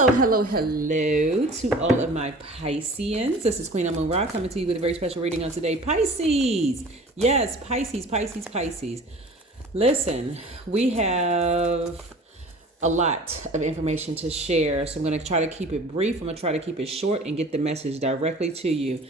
Hello to all of my Pisceans. This is Queen Amun Ra coming to you with a very special reading on today. Pisces. Yes, Pisces. Listen, we have a lot of information to share, so I'm going to try to keep it brief. I'm going to try to keep it short and get the message directly to you.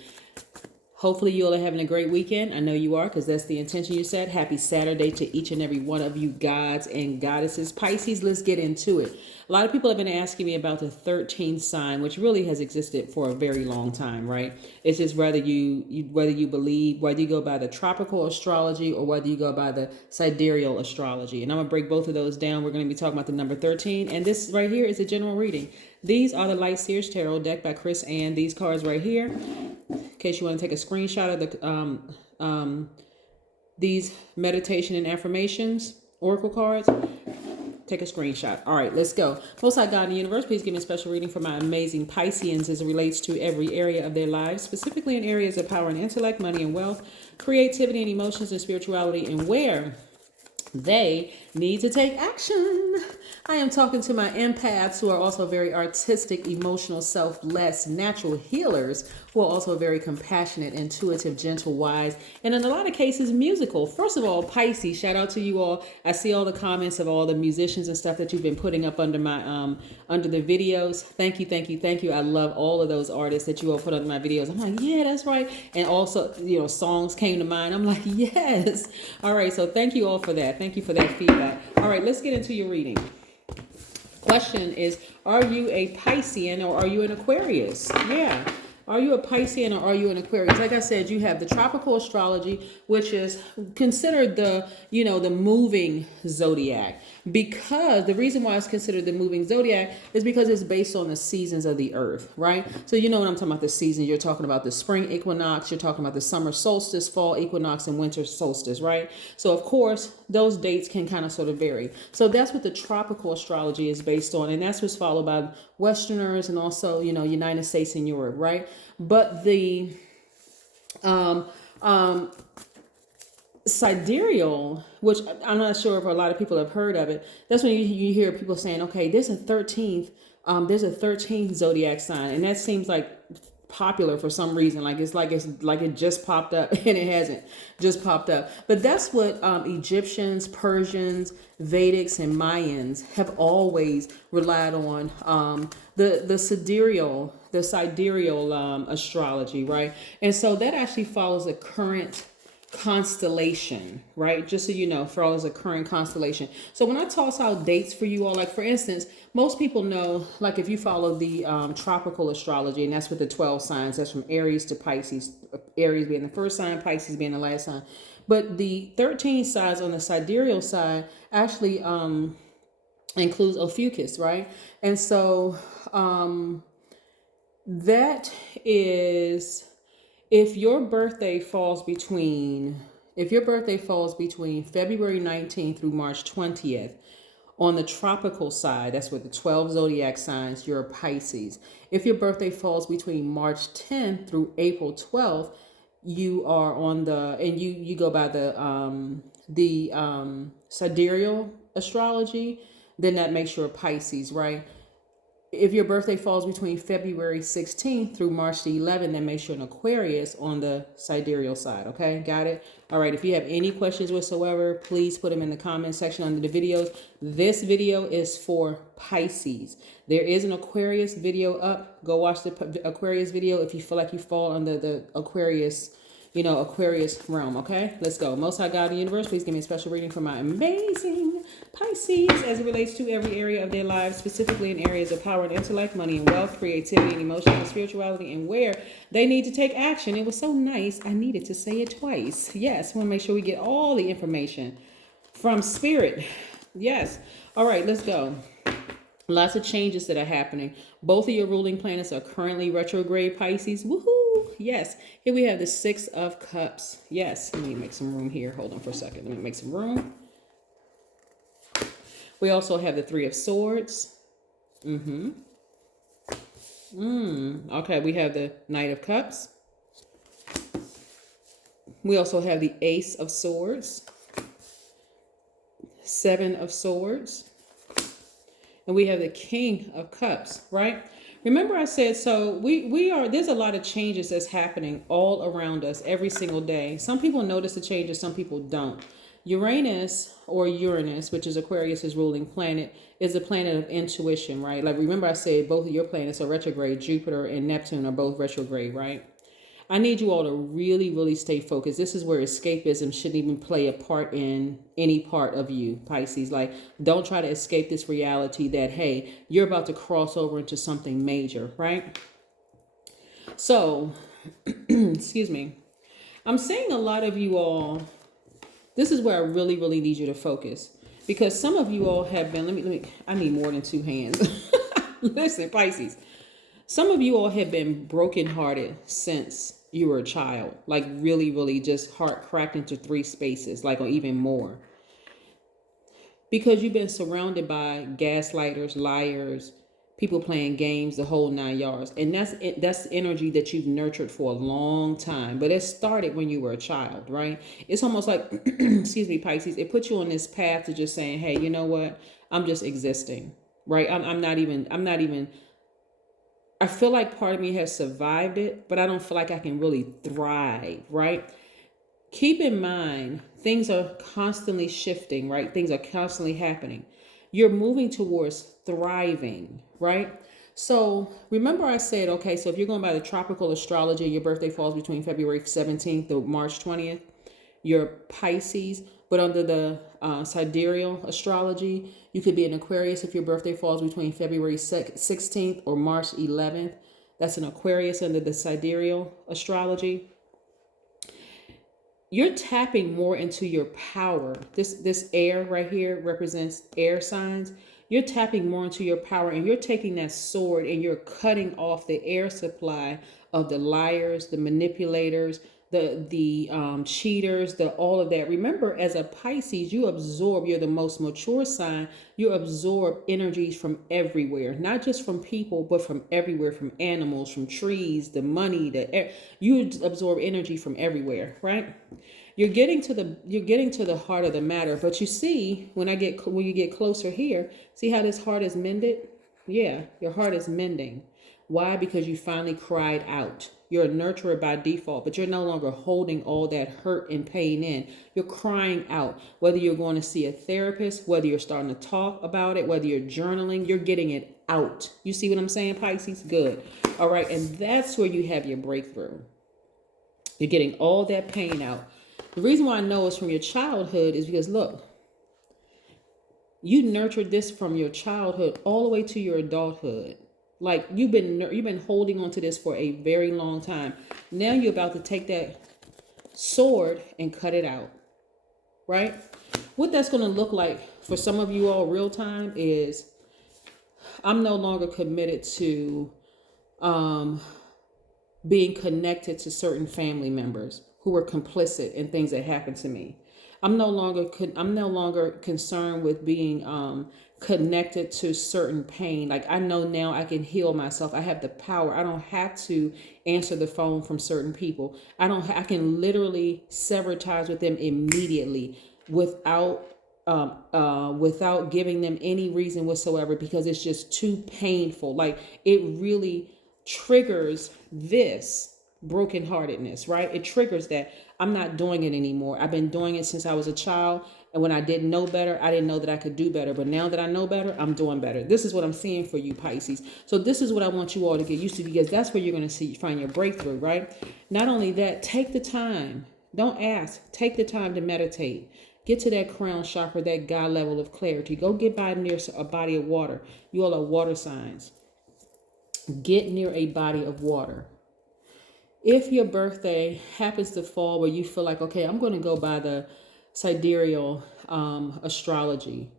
Hopefully you all are having a great weekend. I know you are, because that's the intention you set. Happy Saturday to each and every one of you gods and goddesses. Pisces, let's get into it. A lot of people have been asking me about the 13th sign, which really has existed for a very long time, right? It's just whether you believe, whether you go by the tropical astrology or whether you go by the sidereal astrology. And I'm going to break both of those down. We're going to be talking about the number 13. And this right here is a general reading. These are the Light Seers Tarot deck by Chris Ann. These cards right here, in case you want to take a screenshot of these meditation and affirmations, oracle cards, take a screenshot. All right, let's go. Most High God in the universe, please give me a special reading for my amazing Pisceans as it relates to every area of their lives, specifically in areas of power and intellect, money and wealth, creativity and emotions and spirituality, and where they need to take action. I am talking to my empaths who are also very artistic, emotional, selfless, natural healers who are also very compassionate, intuitive, gentle, wise, and in a lot of cases musical. First of all, Pisces, shout out to you all. I see all the comments of all the musicians and stuff that you've been putting up under my under the videos. Thank you. I love all of those artists that you all put under my videos. I'm like, yeah, that's right. And also, songs came to mind. I'm like, yes. All right, so thank you all for that. Thank you for that feedback. All right, let's get into your reading. Question is, are you a Piscean or are you an Aquarius? Yeah. Are you a Piscean or are you an Aquarius? Like I said, you have the tropical astrology, which is considered the moving zodiac. Because the reason why it's considered the moving zodiac is because it's based on the seasons of the earth, right? So when I'm talking about the seasons, you're talking about the spring equinox, you're talking about the summer solstice, fall equinox, and winter solstice, right? So of course, those dates can kind of sort of vary. So that's what the tropical astrology is based on, and that's what's followed by Westerners and also, United States and Europe, right? But the sidereal, which I'm not sure if a lot of people have heard of it, that's when you hear people saying, okay, there's a 13th zodiac sign, and that seems like popular for some reason, like it just popped up, and it hasn't just popped up. But that's what Egyptians, Persians, Vedics, and Mayans have always relied on, the sidereal astrology, right? And so that actually follows a current constellation, right? Just so you know, follows a current constellation. So when I toss out dates for you all, like for instance, most people know, like if you follow the tropical astrology, and that's with the 12 signs, that's from Aries to Pisces, Aries being the first sign, Pisces being the last sign. But the 13 signs on the sidereal side actually includes Ophiuchus, right? And so that is, if your birthday falls between February 19th through March 20th, on the tropical side, that's with the 12 zodiac signs, you're a Pisces. If your birthday falls between March 10th through April 12th, you are on you go by the sidereal astrology, then that makes you a Pisces, right? If your birthday falls between February 16th through March the 11th, that makes you an Aquarius on the sidereal side. Okay, got it? All right, if you have any questions whatsoever, please put them in the comment section under the videos. This video is for Pisces. There is an Aquarius video up. Go watch the Aquarius video if you feel like you fall under the Aquarius, Aquarius realm. Okay, let's go. Most High God of the universe, please give me a special reading for my amazing Pisces as it relates to every area of their lives, specifically in areas of power and intellect, money and wealth, creativity and emotion and spirituality, and where they need to take action. It was so nice, I needed to say it twice. Yes, I want to make sure we get all the information from Spirit. Yes. All right, let's go. Lots of changes that are happening. Both of your ruling planets are currently retrograde, Pisces. Woohoo! Yes. Here we have the 6 of Cups. Yes. Let me make some room here. Hold on for a second. Let me make some room. We also have the 3 of Swords. Okay, we have the Knight of Cups. We also have the Ace of Swords. 7 of Swords. and we have the King of Cups, right? Remember I said, so we are, there's a lot of changes that's happening all around us every single day. Some people notice the changes, some people don't. Uranus, or Uranus, which is Aquarius's ruling planet, is a planet of intuition, right? Like, remember I said both of your planets are retrograde. Jupiter and Neptune are both retrograde, right? I need you all to really, really stay focused. This is where escapism shouldn't even play a part in any part of you, Pisces. Like, don't try to escape this reality that, hey, you're about to cross over into something major, right? So, excuse me. I'm seeing a lot of you all, this is where I really, really need you to focus. Because some of you all have been, I need more than two hands. Listen, Pisces. Some of you all have been brokenhearted since you were a child, like really, really just heart cracked into three spaces, like, or even more. Because you've been surrounded by gaslighters, liars, people playing games, the whole 9 yards. And that's energy that you've nurtured for a long time. But it started when you were a child, right? It's almost like, excuse me, Pisces, it put you on this path to just saying, hey, you know what? I'm just existing, right? I'm not even I feel like part of me has survived it, but I don't feel like I can really thrive, right? Keep in mind, things are constantly shifting, right? Things are constantly happening. You're moving towards thriving, right? So remember I said, okay, so if you're going by the tropical astrology, your birthday falls between February 17th to March 20th. You're Pisces, but under the Sidereal astrology, you could be an Aquarius if your birthday falls between February 16th or March 11th. That's an Aquarius under the Sidereal astrology. You're tapping more into your power. This air right here represents air signs. You're tapping more into your power, and you're taking that sword and you're cutting off the air supply of the liars, the manipulators, the cheaters, the all of that. Remember, as a Pisces, you absorb, you're the most mature sign. You absorb energies from everywhere, not just from people, but from everywhere, from animals, from trees, the money, the air. You absorb energy from everywhere, right? You're getting to the heart of the matter. But you see, when you get closer here, see how this heart is mended? Yeah, your heart is mending. Why? Because you finally cried out. You're a nurturer by default, but you're no longer holding all that hurt and pain in. You're crying out. Whether you're going to see a therapist, whether you're starting to talk about it, whether you're journaling, you're getting it out. You see what I'm saying, Pisces? Good. All right. And that's where you have your breakthrough. You're getting all that pain out. The reason why I know it's from your childhood is because, look, you nurtured this from your childhood all the way to your adulthood. Like, you've been holding on to this for a very long time. Now you're about to take that sword and cut it out, right? What that's going to look like for some of you all real time is, I'm no longer committed to being connected to certain family members who were complicit in things that happened to me. I'm no longer concerned with being connected to certain pain. Like, I know now I can heal myself. I have the power. I don't have to answer the phone from certain people. I can literally sever ties with them immediately without giving them any reason whatsoever, because it's just too painful. Like, it really triggers this brokenheartedness, right? It triggers that. I'm not doing it anymore. I've been doing it since I was a child. And when I didn't know better, I didn't know that I could do better. But now that I know better, I'm doing better. This is what I'm seeing for you, Pisces. So this is what I want you all to get used to, because that's where you're going to find your breakthrough, right? Not only that, take the time. Don't ask. Take the time to meditate. Get to that crown chakra, that God level of clarity. Go get by near a body of water. You all are water signs. Get near a body of water. If your birthday happens to fall where you feel like, okay, I'm going to go by the Sidereal astrology,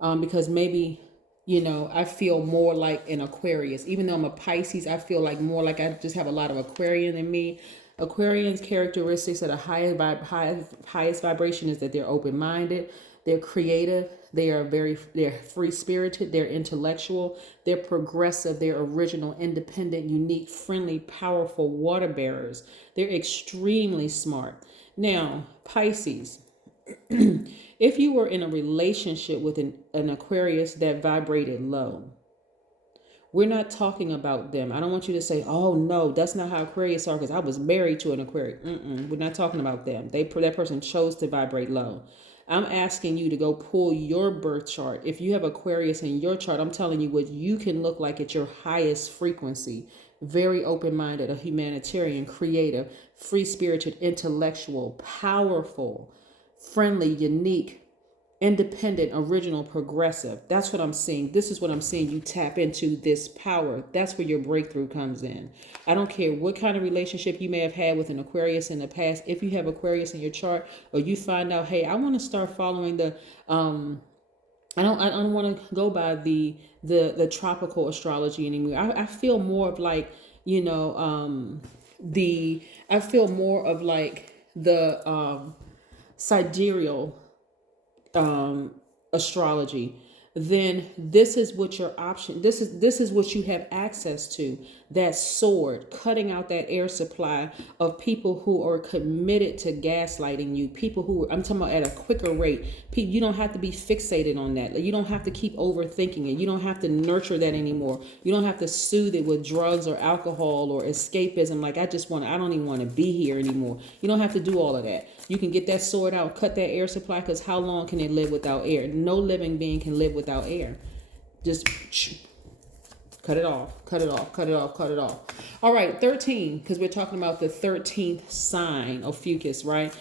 because maybe, I feel more like an Aquarius. Even though I'm a Pisces, I feel like more like I just have a lot of Aquarian in me. Aquarians' characteristics at a highest vibration is that they're open-minded, they're creative, they're free-spirited, they're intellectual, they're progressive, they're original, independent, unique, friendly, powerful water bearers. They're extremely smart. Now, Pisces, If you were in a relationship with an Aquarius that vibrated low, we're not talking about them. I don't want you to say, oh, no, that's not how Aquarius are because I was married to an Aquarius. We're not talking about them. That person chose to vibrate low. I'm asking you to go pull your birth chart. If you have Aquarius in your chart, I'm telling you what you can look like at your highest frequency. Very open-minded, a humanitarian, creative, free-spirited, intellectual, powerful, friendly, unique, independent, original, progressive. That's what I'm seeing. This is what I'm seeing. You tap into this power. That's where your breakthrough comes in. I don't care what kind of relationship you may have had with an Aquarius in the past. If you have Aquarius in your chart, or you find out, hey, I want to start following the I don't want to go by the tropical astrology anymore. I feel more of like, I feel more of like the sidereal astrology, then this is what your option, this is what you have access to. That sword cutting out that air supply of people who are committed to gaslighting you, people who, I'm talking about at a quicker rate. You don't have to be fixated on that. You don't have to keep overthinking it. You don't have to nurture that anymore. You don't have to soothe it with drugs or alcohol or escapism. Like, I don't even want to be here anymore. You don't have to do all of that. You can get that sword out, cut that air supply, because how long can it live without air? No living being can live without air. Just cut it off, cut it off, cut it off, cut it off. All right, 13, because we're talking about the 13th sign of Fucus, right?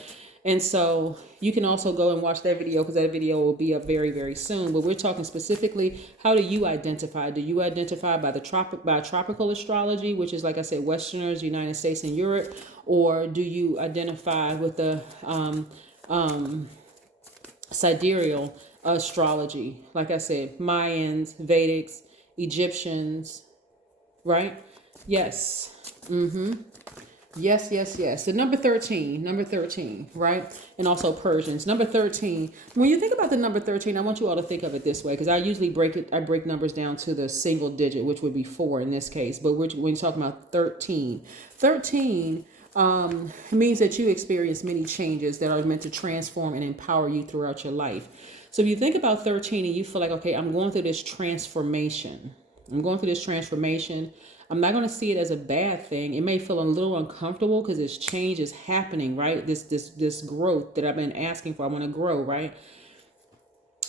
And so you can also go and watch that video, because that video will be up very, very soon. But we're talking specifically, how do you identify? Do you identify by tropical astrology, which is, like I said, Westerners, United States and Europe? Or do you identify with the sidereal astrology? Like I said, Mayans, Vedics, Egyptians, right? Yes. Yes, yes, yes. So number 13, right? And also Persians. Number 13. When you think about the number 13, I want you all to think of it this way, because I usually break numbers down to the single digit, which would be 4 in this case. But when you're talking about 13, 13 means that you experience many changes that are meant to transform and empower you throughout your life. So if you think about 13 and you feel like, okay, I'm going through this transformation. I'm not going to see it as a bad thing. It may feel a little uncomfortable because this change is happening, right? This growth that I've been asking for. I want to grow, right?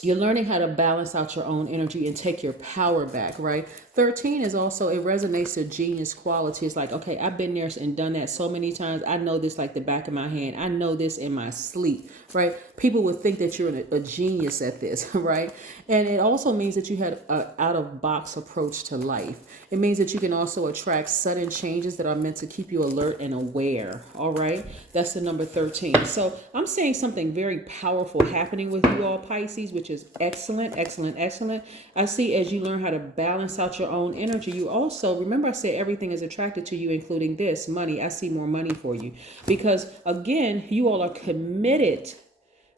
You're learning how to balance out your own energy and take your power back, right? 13 is also, it resonates to genius quality. It's like, okay, I've been there and done that so many times. I know this like the back of my hand. I know this in my sleep, right? People would think that you're a genius at this, right? And it also means that you had an out-of-box approach to life. It means that you can also attract sudden changes that are meant to keep you alert and aware, all right? That's the number 13. So I'm saying something very powerful happening with you all, Pisces, which is excellent, excellent, excellent. I see as you learn how to balance out your own energy, you also, remember I said everything is attracted to you, including this, money. I see more money for you because, again, you all are committed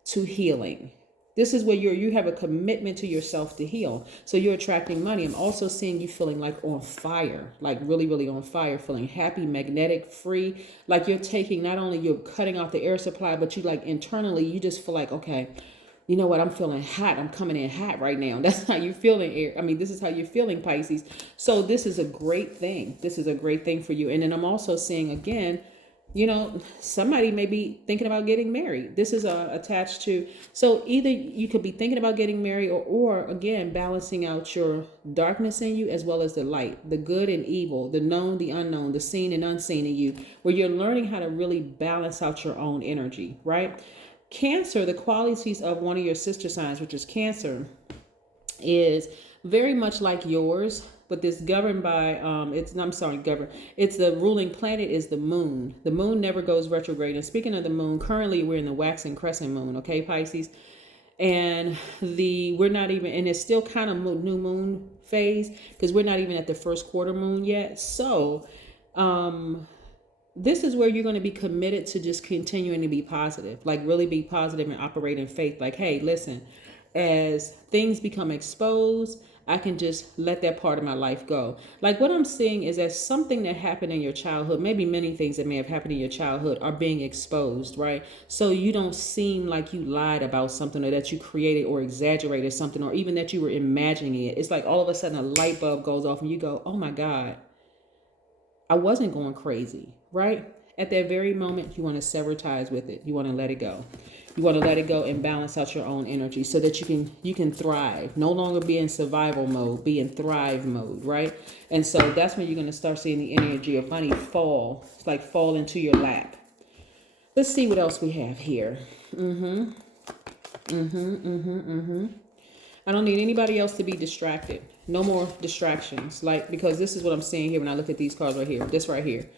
to healing. This is where you have a commitment to yourself to heal. So you're attracting money. I'm also seeing you feeling like on fire, like really, really on fire, feeling happy, magnetic, free. Like you're taking, not only you're cutting out the air supply, but you like internally, you just feel like, okay, you know what? I'm feeling hot. I'm coming in hot right now. That's how you're feeling. This is how you're feeling, Pisces. So this is a great thing. This is a great thing for you. And then I'm also seeing again, somebody may be thinking about getting married. This is attached to, so either you could be thinking about getting married or again, balancing out your darkness in you as well as the light, the good and evil, the known, the unknown, the seen and unseen in you, where you're learning how to really balance out your own energy, right? Cancer, the qualities of one of your sister signs, which is Cancer, is very much like yours, but this governed by, it's the ruling planet is the moon. The moon never goes retrograde. And speaking of the moon, currently we're in the waxing crescent moon, okay, Pisces? And we're not even, and it's still kind of new moon phase because we're not even at the first quarter moon yet. So, this is where you're going to be committed to just continuing to be positive, like really be positive and operate in faith. Like, hey, listen, as things become exposed, I can just let that part of my life go. Like what I'm seeing is that something that happened in your childhood, maybe many things that may have happened in your childhood are being exposed, right? So you don't seem like you lied about something or that you created or exaggerated something or even that you were imagining it. It's like all of a sudden a light bulb goes off and you go, oh my God, I wasn't going crazy, right? At that very moment, you want to sever ties with it. You want to let it go. You want to let it go and balance out your own energy so that you can thrive. No longer be in survival mode, be in thrive mode, right? And so that's when you're going to start seeing the energy of money fall. It's like fall into your lap. Let's see what else we have here. I don't need anybody else to be distracted. No more distractions. Like, because this is what I'm seeing here when I look at these cards right here. This right here.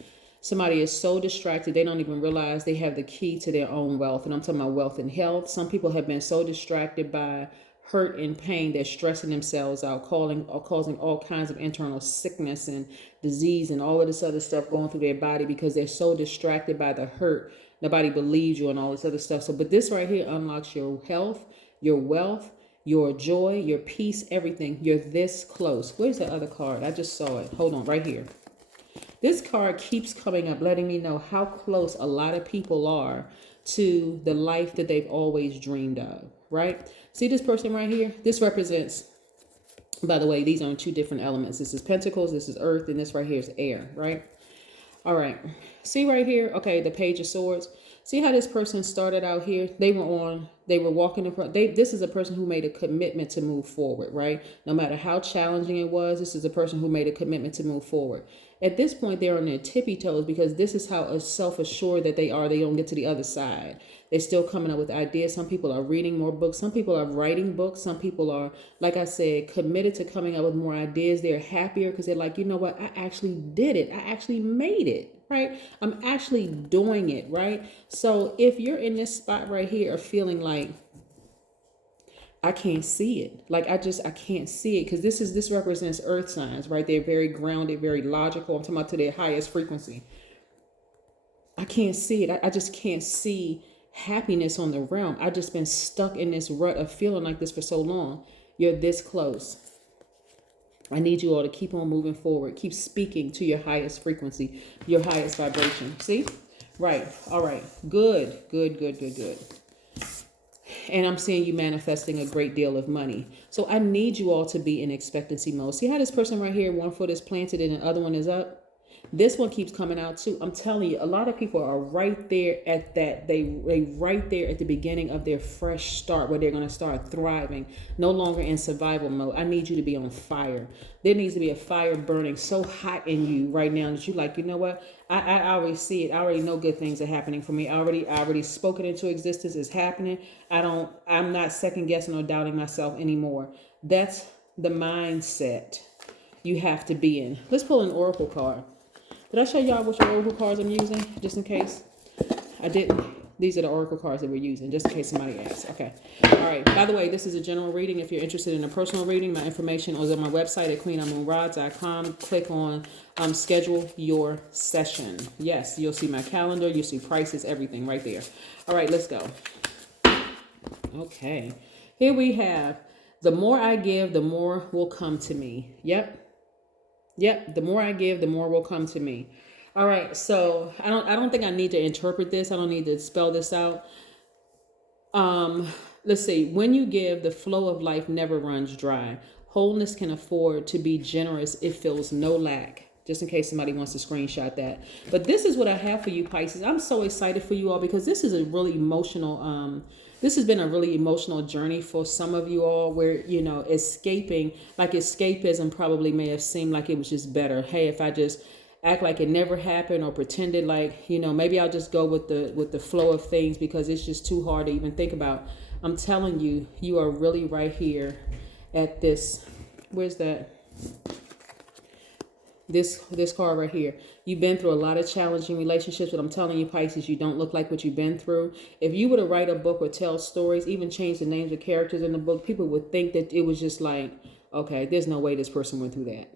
Somebody is so distracted, they don't even realize they have the key to their own wealth. And I'm talking about wealth and health. Some people have been so distracted by hurt and pain, they're stressing themselves out, causing all kinds of internal sickness and disease and all of this other stuff going through their body because they're so distracted by the hurt. Nobody believes you and all this other stuff. So, but this right here unlocks your health, your wealth, your joy, your peace, everything. You're this close. Where's the other card? I just saw it. Hold on, right here. This card keeps coming up, letting me know how close a lot of people are to the life that they've always dreamed of, right? See this person right here? This represents, by the way, these are two different elements. This is Pentacles, this is Earth, and this right here is air, right? All right. See right here? Okay, the Page of Swords. See how this person started out here? They were walking in front. This is a person who made a commitment to move forward, right? No matter how challenging it was, this is a person who made a commitment to move forward. At this point, they're on their tippy toes because this is how self-assured that they are. They don't get to the other side. They're still coming up with ideas. Some people are reading more books. Some people are writing books. Some people are, like I said, committed to coming up with more ideas. They're happier because they're like, you know what? I actually did it. I actually made it, right? I'm actually doing it, right? So if you're in this spot right here of feeling like, I can't see it. Like I can't see it because this represents earth signs, right? They're very grounded, very logical. I'm talking about to their highest frequency. I can't see it. I just can't see happiness on the realm. I've just been stuck in this rut of feeling like this for so long. You're this close. I need you all to keep on moving forward. Keep speaking to your highest frequency, your highest vibration. See? Right. All right. Good. And I'm seeing you manifesting a great deal of money. So I need you all to be in expectancy mode. See how this person right here, one foot is planted and the other one is up? This one keeps coming out too. I'm telling you, a lot of people are right there at that. They right there at the beginning of their fresh start where they're going to start thriving, no longer in survival mode. I need you to be on fire. There needs to be a fire burning so hot in you right now that you like, you know what? I already see it. I already know good things are happening for me. I already spoken into existence. It's happening. I'm not second guessing or doubting myself anymore. That's the mindset you have to be in. Let's pull an oracle card. Did I show y'all which oracle cards I'm using? Just in case. I didn't. These are the oracle cards that we're using, just in case somebody asks. Okay. All right. By the way, this is a general reading. If you're interested in a personal reading, my information is on my website at queenamunra.com. Click on schedule your session. Yes, you'll see my calendar. You'll see prices, everything right there. All right, let's go. Okay. Here we have, the more I give, the more will come to me. Yep. The more I give, the more will come to me. All right. So I don't think I need to interpret this. I don't need to spell this out. Let's see. When you give, the flow of life never runs dry. Wholeness can afford to be generous. It feels no lack. Just in case somebody wants to screenshot that. But this is what I have for you, Pisces. I'm so excited for you all because this is a really emotional, this has been a really emotional journey for some of you all where, you know, escapism probably may have seemed like it was just better. Hey, if I just act like it never happened or pretended like, you know, maybe I'll just go with the flow of things because it's just too hard to even think about. I'm telling you, you are really right here at this. Where's that? This card right here. You've been through a lot of challenging relationships, but I'm telling you, Pisces, you don't look like what you've been through. If you were to write a book or tell stories, even change the names of characters in the book, people would think that it was just like, okay, there's no way this person went through that.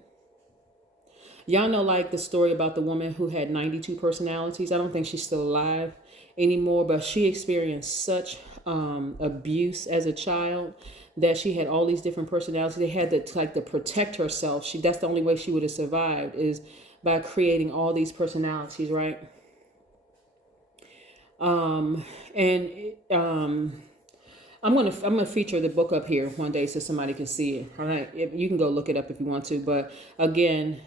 Y'all know like the story about the woman who had 92 personalities. I don't think she's still alive anymore, but she experienced such abuse as a child that she had all these different personalities. They had to protect herself. That's the only way she would have survived, is by creating all these personalities, right? I'm gonna feature the book up here one day so somebody can see it. All right, you can go look it up if you want to. But again,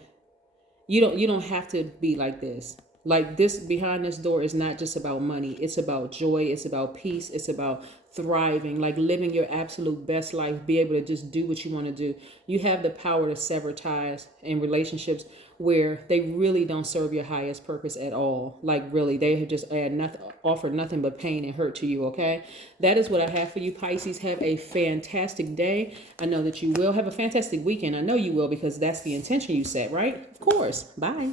you don't have to be like this. Like this, behind this door is not just about money. It's about joy. It's about peace. It's about thriving, like living your absolute best life, be able to just do what you want to do. You have the power to sever ties in relationships where they really don't serve your highest purpose at all. Like really, they have just offered nothing but pain and hurt to you, okay? That is what I have for you, Pisces. Have a fantastic day. I know that you will. Have a fantastic weekend. I know you will, because that's the intention you set, right? Of course. Bye.